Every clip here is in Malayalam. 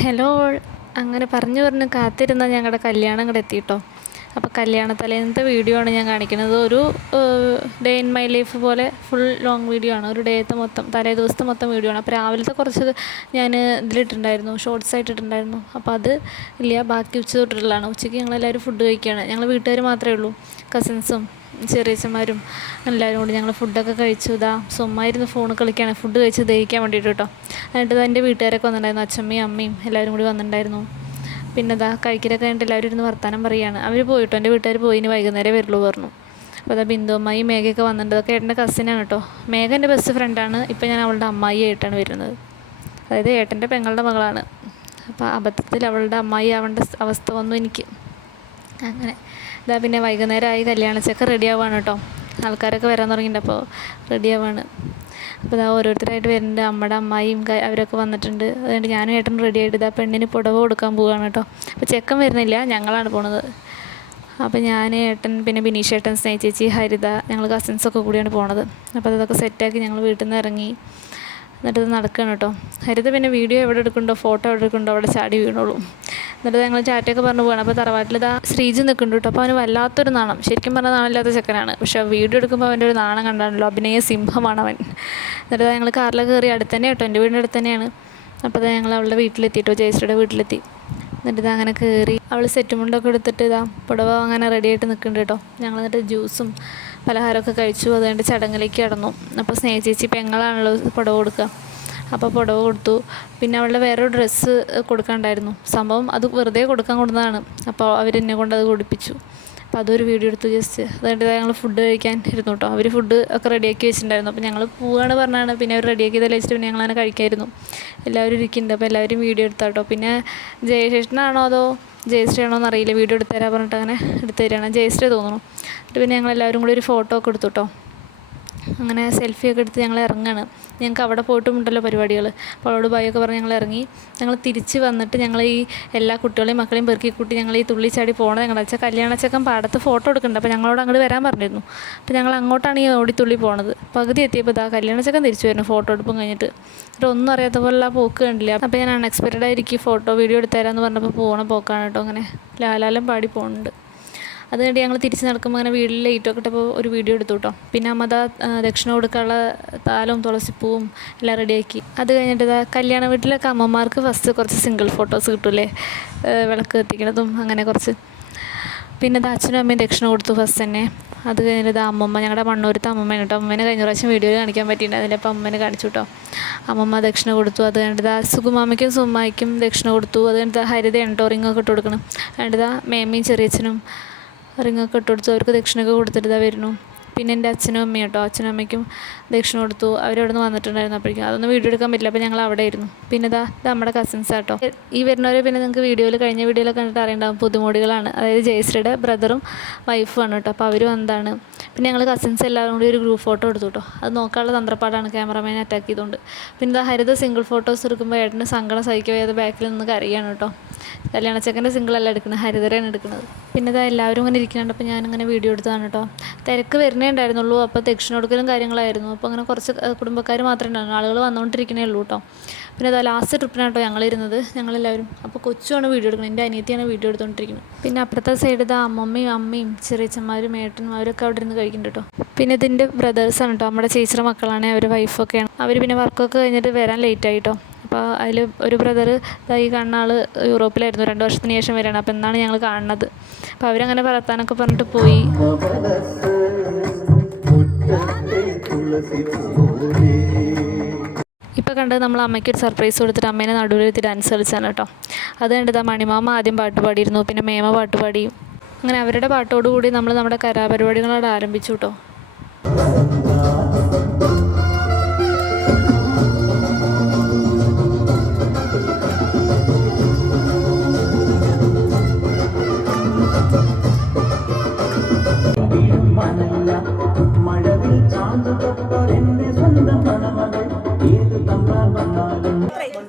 ഹലോ അങ്ങനെ പറഞ്ഞു പറഞ്ഞ് കാത്തിരുന്ന ഞങ്ങളുടെ കല്യാണം കൂടെ എത്തിയിട്ടോ അപ്പോൾ കല്യാണ തലേന്നത്തെ വീഡിയോ ആണ് ഞാൻ കാണിക്കുന്നത് ഒരു ഡേ ഇൻ മൈ ലൈഫ് പോലെ ഫുൾ ലോങ് വീഡിയോ ആണ്. ഒരു ഡേത്തെ മൊത്തം തലേ ദിവസത്തെ മൊത്തം വീഡിയോ ആണ്. അപ്പോൾ രാവിലത്തെ കുറച്ച് ഞാൻ ഇതിലിട്ടുണ്ടായിരുന്നു ഷോർട്സ് ആയിട്ടിട്ടുണ്ടായിരുന്നു. അപ്പോൾ അത് ഇല്ല ബാക്കി ഉച്ച തൊട്ടിട്ടുള്ളതാണ് ഉച്ചയ്ക്ക് ഞങ്ങളെല്ലാവരും ഫുഡ് കഴിക്കുകയാണ് ഞങ്ങൾ വീട്ടുകാർ മാത്രമേ ഉള്ളൂ കസിൻസും ചെറിയച്ഛന്മാരും എല്ലാവരും കൂടി ഞങ്ങൾ ഫുഡൊക്കെ കഴിച്ചു. ഇതാ സുമ്മായിരുന്നു ഫോൺ കളിക്കുകയാണ് ഫുഡ് കഴിച്ച് ദഹിക്കാൻ വേണ്ടിയിട്ട് കേട്ടോ എന്നിട്ട് എന്റെ വീട്ടുകാരൊക്കെ വന്നിട്ടുണ്ടായിരുന്നു. അച്ഛമ്മയും അമ്മയും എല്ലാവരും കൂടി വന്നിട്ടുണ്ടായിരുന്നു. പിന്നെ ഇതാ കഴിക്കലൊക്കെ കഴിഞ്ഞിട്ട് എല്ലാവരും ഇരുന്ന് വർത്താനം പറയുകയാണ് അവർ പോയിട്ടോ? എന്റെ വീട്ടുകാർ പോയി. വൈകുന്നേരം വരുള്ളൂ പറഞ്ഞു. അപ്പോൾ അതാ ബിന്ദു അമ്മായി മേഘയൊക്കെ വന്നിട്ടുണ്ട്. അതൊക്കെ ഏട്ടന്റെ കസിനാണ് കേട്ടോ മേഘ എന്റെ ബെസ്റ്റ് ഫ്രണ്ടാണ് ഇപ്പോൾ ഞാൻ അവളുടെ അമ്മായി ആയിട്ടാണ് വരുന്നത്. അതായത് ഏട്ടന്റെ പെങ്ങളുടെ മകളാണ്. അപ്പോൾ അബദ്ധത്തിൽ അവളുടെ അമ്മായി ആവേണ്ട അവസ്ഥ വന്നു എനിക്ക്. അങ്ങനെ. ഇതാ പിന്നെ വൈകുന്നേരമായി കല്യാണച്ചൊക്കെ റെഡി ആവാണ് കേട്ടോ. ആൾക്കാരൊക്കെ വരാൻ തുടങ്ങിയിട്ടുണ്ട്. അപ്പോൾ റെഡി ആവാണ് അപ്പോൾ ഇതാ ഓരോരുത്തരായിട്ട് വരുന്നുണ്ട്. അമ്മയുടെ അമ്മായിയും അവരൊക്കെ വന്നിട്ടുണ്ട്. അതുകൊണ്ട് ഞാനും ഏട്ടനും റെഡി ആയിട്ട് ഇതാ പെണ്ണിന് പുടവ് കൊടുക്കാൻ പോവുകയാണ് കേട്ടോ. അപ്പോൾ ചെക്കൻ വരുന്നില്ല. ഞങ്ങളാണ് പോണത്. അപ്പോൾ ഞാൻ ഏട്ടൻ പിന്നെ ബിനീഷ് ഏട്ടൻ സ്നേഹ ചേച്ചി ഹരിത ഞങ്ങൾ കസിൻസൊക്കെ കൂടിയാണ് പോണത്. അപ്പോൾ അതൊക്കെ സെറ്റാക്കി ഞങ്ങൾ വീട്ടിൽ നിന്ന് ഇറങ്ങി എന്നിട്ട് നടക്കുകയാണ് കേട്ടോ. ഹരിത പിന്നെ വീഡിയോ എവിടെ എടുക്കുന്നുണ്ടോ? ഫോട്ടോ എവിടെ എടുക്കുന്നുണ്ടോ? അവിടെ ചാടി വീണോളൂ. എന്നിട്ട് ഞങ്ങൾ ചാറ്റൊക്കെ പറഞ്ഞു പോകണം അപ്പോൾ തറവാട്ടിൽ ഇതാ ശ്രീജ് നിൽക്കുന്നുണ്ട് കേട്ടോ. അപ്പോൾ അവന് വല്ലാത്തൊരു നാണം. ശരിക്കും പറഞ്ഞാൽ നാണമില്ലാത്ത ചെക്കനാണ്. പക്ഷേ വീഡിയോ എടുക്കുമ്പോൾ അവന്റെ ഒരു നാണം കണ്ടാണല്ലോ. അഭിനയ സിംഹമാണ് അവൻ. എന്നിട്ട് ഞങ്ങൾ കാറിൽ കയറി അടുത്ത് തന്നെ കേട്ടോ. എന്റെ വീടിന്റെ അടുത്ത് തന്നെയാണ്. അപ്പോൾ ഞങ്ങൾ അവളുടെ വീട്ടിലെത്തിയിട്ടോ ജയശ്രീയുടെ വീട്ടിലെത്തി. എന്നിട്ട് ഇതാ അങ്ങനെ കയറി അവൾ സെറ്റ് മുണ്ടൊക്കെ എടുത്തിട്ട് ഇതാ പുടവ അങ്ങനെ റെഡിയായിട്ട് നിൽക്കുന്നുണ്ട് കേട്ടോ. ഞങ്ങൾ എന്നിട്ട് ജ്യൂസും പലഹാരമൊക്കെ കഴിച്ചു. അതുകൊണ്ട് ചടങ്ങിലേക്ക് കടന്നു. അപ്പോൾ സ്നേഹ ചേച്ചി പെങ്ങളാണല്ലോ പുടവ കൊടുക്കുക അപ്പോൾ പുടവ കൊടുത്തു. പിന്നെ അവളുടെ വേറൊരു ഡ്രസ്സ് കൊടുക്കാണ്ടായിരുന്നു. സംഭവം അത് വെറുതെ കൊടുക്കാൻ കൊടുത്തതാണ് അപ്പോൾ അവരെന്നെ കൊണ്ട് അത് കൊടുപ്പിച്ചു. അപ്പോൾ അതൊരു വീഡിയോ എടുത്തു ജസ്റ്റ് അതുകൊണ്ട് ഞങ്ങൾ ഫുഡ് കഴിക്കാൻ ഇരുന്നു കേട്ടോ അവർ ഫുഡ് ഒക്കെ റെഡിയാക്കി വെച്ചിട്ടുണ്ടായിരുന്നു. അപ്പോൾ ഞങ്ങൾ പോവുകയാണ് പറഞ്ഞാണ് പിന്നെ അവർ റെഡിയാക്കി വെച്ചിട്ട് പിന്നെ ഞങ്ങളങ്ങനെ കഴിക്കായിരുന്നു. എല്ലാവരും ഇരിക്കുന്നുണ്ട്. അപ്പോൾ എല്ലാവരും വീഡിയോ എടുത്താൽ കേട്ടോ പിന്നെ ജയശേഷനാണോ അതോ ജയശ്രീ ആണോ എന്നറിയില്ല. വീഡിയോ എടുത്തു തരാൻ പറഞ്ഞിട്ട് അങ്ങനെ എടുത്തു തരികയാണ് ജയശ്രീ തോന്നുന്നു. എന്നിട്ട് പിന്നെ ഞങ്ങൾ എല്ലാവരും കൂടി ഒരു ഫോട്ടോ ഒക്കെ എടുത്തു കേട്ടോ അങ്ങനെ സെൽഫിയൊക്കെ എടുത്ത് ഞങ്ങൾ ഇറങ്ങാണ്. ഞങ്ങൾക്ക് അവിടെ പോയിട്ടുമുണ്ടല്ലോ പരിപാടികൾ. അപ്പോൾ അവളോട് ബൈയൊക്കെ പറഞ്ഞ് ഞങ്ങൾ ഇറങ്ങി. ഞങ്ങൾ തിരിച്ച് വന്നിട്ട് ഞങ്ങൾ ഈ എല്ലാ കുട്ടികളെയും മക്കളെയും പെറുക്കി കൂട്ടി ഞങ്ങൾ ഈ തുള്ളിച്ചാടി പോകണത് ഞങ്ങൾ വെച്ചാൽ കല്യാണച്ചക്കൻ പാടത്ത് ഫോട്ടോ എടുക്കുന്നുണ്ട്. അപ്പോൾ ഞങ്ങളോട് അങ്ങോട്ട് വരാൻ പറഞ്ഞിരുന്നു. അപ്പോൾ ഞങ്ങൾ അങ്ങോട്ടാണ് ഈ ഓടിത്തുള്ളി പോണത്. പകുതി എത്തിയപ്പോൾ ഇതാ കല്യാണച്ചക്കൻ തിരിച്ചു വരുന്നു ഫോട്ടോ എടുപ്പും കഴിഞ്ഞിട്ട്. എന്നിട്ട് ഒന്നും അറിയാത്ത പോലെ ആ പോക്ക് കണ്ടില്ല. അപ്പോൾ ഞാൻ അൺഎക്സ്പെക്റ്റഡ് ആയിരിക്കും ഫോട്ടോ വീഡിയോ എടുത്തു തരാമെന്ന് പറഞ്ഞപ്പോൾ പോകണ പോക്കാണ് കേട്ടോ. അങ്ങനെ ലാലാലം പാടി പോകുന്നുണ്ട് അത് കഴിഞ്ഞ് ഞങ്ങൾ തിരിച്ച് നടക്കുമ്പോൾ അങ്ങനെ വീട്ടിൽ ലൈറ്റൊക്കെ ഇട്ടപ്പോൾ ഒരു വീഡിയോ എടുത്തു കേട്ടോ പിന്നെ അമ്മ ദക്ഷിണ കൊടുക്കാനുള്ള താലവും തുളസിപ്പൂവും എല്ലാം റെഡിയാക്കി അത് കഴിഞ്ഞിട്ട് കല്യാണ വീട്ടിലൊക്കെ അമ്മമാർക്ക് ഫസ്റ്റ് കുറച്ച് സിംഗിൾ ഫോട്ടോസ് കിട്ടൂലേ വിളക്ക് കത്തിക്കണതും അങ്ങനെ കുറച്ച്. പിന്നെ ഇത് അച്ഛനും അമ്മയും ദക്ഷിണ കൊടുത്തു ഫസ്റ്റ് തന്നെ. അത് കഴിഞ്ഞിട്ട് അമ്മമ്മ ഞങ്ങളുടെ മണ്ണൂരത്തെ അമ്മമ്മയാണ് കേട്ടോ അമ്മേനെ കഴിഞ്ഞ പ്രാവശ്യം വീഡിയോ കാണിക്കാൻ പറ്റിയിട്ടുണ്ടായിരുന്നില്ല അപ്പോൾ അമ്മേനെ കാണിച്ചു കേട്ടോ അമ്മമ്മ ദക്ഷിണ കൊടുത്തു. അത് കഴിഞ്ഞിട്ട് ആ സുകുമാമയ്ക്കും സുമ്മായിക്കും ദക്ഷിണ കൊടുത്തു. അത് കഴിഞ്ഞിട്ട് ഹരിത എൻഡോറിങ്ങൊക്കെ റിങ്ങൊക്കെ ഇട്ട് കൊടുക്കണം. എന്നിട്ട് മേമയും ചെറിയച്ഛനും റിങ്ങൊക്കെ ഇട്ട് കൊടുത്തു അവർക്ക് ദക്ഷിണയൊക്കെ കൊടുത്തിട്ട് ഇതാ വരുന്നു. പിന്നെ എന്റെ അച്ഛനും അമ്മയും കേട്ടോ. അച്ഛനും അമ്മയ്ക്കും ദക്ഷിണ കൊടുത്തു. അവരവിടെ നിന്ന് വന്നിട്ടുണ്ടായിരുന്നു അപ്പോഴേക്കും. അതൊന്നും വീഡിയോ എടുക്കാൻ പറ്റില്ല. അപ്പോൾ ഞങ്ങൾ അവിടെ ആയിരുന്നു പിന്നെ ഇതാ ഇത് നമ്മുടെ കസിൻസ് കേട്ടോ. ഈ വരുന്നവരെ പിന്നെ നിങ്ങൾക്ക് വീഡിയോയിൽ കഴിഞ്ഞ വീഡിയോയിൽ കണ്ടിട്ട് അറിയണ്ടാവും. പുതുമോടികളാണ് അതായത് ജയശ്രീയുടെ ബ്രദറും വൈഫുമാണ് കേട്ടോ. അപ്പോൾ അവർ വന്നതാണ്. പിന്നെ ഞങ്ങൾ കസിൻസ് എല്ലാവരും കൂടി ഒരു ഗ്രൂപ്പ് ഫോട്ടോ എടുത്തു കേട്ടോ. അത് നോക്കാനുള്ള തന്ത്രപ്പാടാണ് ക്യാമറമാനെ അറ്റാക്ക് ചെയ്തുകൊണ്ട് പിന്നെ ഇതാ ഹരിത സിംഗിൾ ഫോട്ടോസ് എടുക്കുമ്പോൾ ഏട്ടന് സങ്കടം സഹിക്കവേ ബാക്കിൽ നിന്ന് കരയാണ് കേട്ടോ. കല്യാണച്ചക്കന്റെ സിംഗിൾ അല്ല എടുക്കുന്നത്. ഹരിതരാണ് എടുക്കുന്നത്. പിന്നെ ഇതാ എല്ലാവരും ഇങ്ങനെ ഇരിക്കുന്നുണ്ട്. അപ്പോൾ ഞാനിങ്ങനെ വീഡിയോ എടുത്തതാണ് കേട്ടോ. തിരക്ക് വരുന്നേ ഉണ്ടായിരുന്നുള്ളൂ. അപ്പോൾ ദക്ഷിണ കാര്യങ്ങളായിരുന്നു. അപ്പോൾ അങ്ങനെ കുറച്ച് കുടുംബക്കാർ മാത്രമേ ഉണ്ടായിരുന്നു ആളുകൾ വന്നുകൊണ്ടിരിക്കണേ ഉള്ളൂ കേട്ടോ പിന്നെ അതാ ലാസ്റ്റ് ട്രിപ്പിനാണ് കേട്ടോ ഞങ്ങളിരുന്നത് ഞങ്ങളെല്ലാവരും. അപ്പോൾ കൊച്ചുമാണ് വീഡിയോ എടുക്കുന്നത് എന്റെ അനിയത്തിയാണ് വീഡിയോ എടുത്തുകൊണ്ടിരിക്കുന്നത് പിന്നെ അപ്പുറത്തെ സൈഡ് ഇതാ അമ്മമ്മയും അമ്മയും ചെറിയച്ചന്മാരും അവരൊക്കെ അവിടെ ഇരുന്ന് കഴിക്കുന്നുണ്ട് കേട്ടോ പിന്നെ ഇതിന്റെ ബ്രദേഴ്സാണ് കേട്ടോ നമ്മുടെ ചേച്ചിയുടെ മക്കളാണ് അവർ വൈഫൊക്കെയാണ് അവർ പിന്നെ വർക്കൊക്കെ കഴിഞ്ഞിട്ട് വരാൻ ലേറ്റ് ആയിട്ടോ അപ്പോൾ അതിൽ ഒരു ബ്രദർ ഈ കാണുന്ന ആൾ യൂറോപ്പിലായിരുന്നു. രണ്ട് വർഷത്തിന് ശേഷം വരികയാണ് അപ്പോൾ എന്നാണ് ഞങ്ങൾ കാണുന്നത്. അപ്പോൾ അവരങ്ങനെ വളർത്താനൊക്കെ പറഞ്ഞിട്ട് പോയി. ഇപ്പോൾ കണ്ടത് നമ്മൾ അമ്മയ്ക്ക് ഒരു സർപ്രൈസ് കൊടുത്തിട്ട് അമ്മേനെ നടുവിലെത്തി ഡാൻസ് കളിച്ചാണ് കേട്ടോ. അത് കണ്ടത് മണിമാമ ആദ്യം പാട്ട് പാടിയിരുന്നു പിന്നെ മേമ പാട്ട് പാടി. അങ്ങനെ അവരുടെ പാട്ടോടുകൂടി നമ്മൾ നമ്മുടെ കലാപരിപാടികളോട് ആരംഭിച്ചു കേട്ടോ.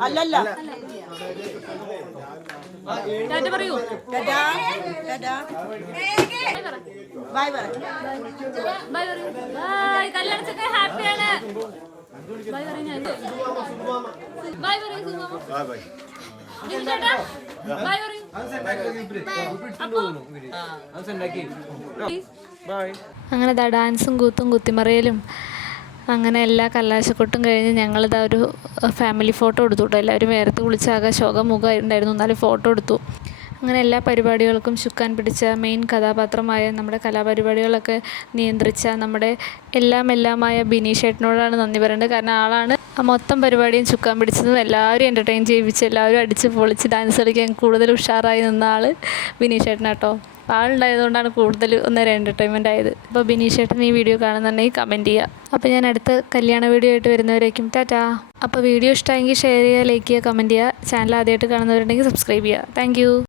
അല്ലല്ല. പറയൂ. ബൈ പറ. ബൈ പറയൂ. ബൈ. ഹാപ്പിയാണ്. ബൈ പറയൂ ഞാൻ. ബൈ പറയൂ സുമമ്മ അങ്ങനെ ദാ ഡാൻസും കൂത്തും കുത്തിമറിയലും. അങ്ങനെ എല്ലാ കല്ലാശക്കൊട്ടും കഴിഞ്ഞ് ഞങ്ങളിതാ ഒരു ഫാമിലി ഫോട്ടോ എടുത്തു കേട്ടോ. എല്ലാവരും വേർത്ത് കുളിച്ചാകെ ശോകമുഖം ഉണ്ടായിരുന്നു. എന്നാലും ഫോട്ടോ എടുത്തു. അങ്ങനെ എല്ലാ പരിപാടികൾക്കും ചുക്കാൻ പിടിച്ച മെയിൻ കഥാപാത്രമായ നമ്മുടെ കലാപരിപാടികളൊക്കെ നിയന്ത്രിച്ച നമ്മുടെ എല്ലാം എല്ലാമായ ബിനീഷ് ഏട്ടനോടാണ് നന്ദി പറയേണ്ടത്. കാരണം ആളാണ് ആ മൊത്തം പരിപാടിയും ചുക്കാൻ പിടിച്ചതും. എല്ലാവരും എന്റർടൈൻ ചെയ്യിപ്പിച്ച് എല്ലാവരും അടിച്ച് പൊളിച്ച് ഡാൻസ് കളിക്കാൻ കൂടുതൽ ഉഷാറായി നിന്ന ആൾ ബിനീഷ് ഏട്ടനാട്ടോ അപ്പോൾ ആളുണ്ടായതുകൊണ്ടാണ് കൂടുതൽ ഒന്നേരം എന്റർടൈൻമെന്റ് ആയത്. അപ്പോൾ ബിനീഷ് ഏട്ടൻ ഈ വീഡിയോ കാണുന്നുണ്ടെങ്കിൽ കമന്റ് ചെയ്യുക അപ്പോൾ ഞാൻ അടുത്ത കല്യാണ വീഡിയോ ആയിട്ട് വരുന്നവരേക്കും ടാറ്റാ. അപ്പോൾ വീഡിയോ ഇഷ്ടമെങ്കിൽ ഷെയർ ചെയ്യുക ലൈക്ക് ചെയ്യുക കമന്റ് ചെയ്യുക. ചാനൽ ആദ്യമായിട്ട് കാണുന്നവരുണ്ടെങ്കിൽ സബ്സ്ക്രൈബ് ചെയ്യുക. താങ്ക്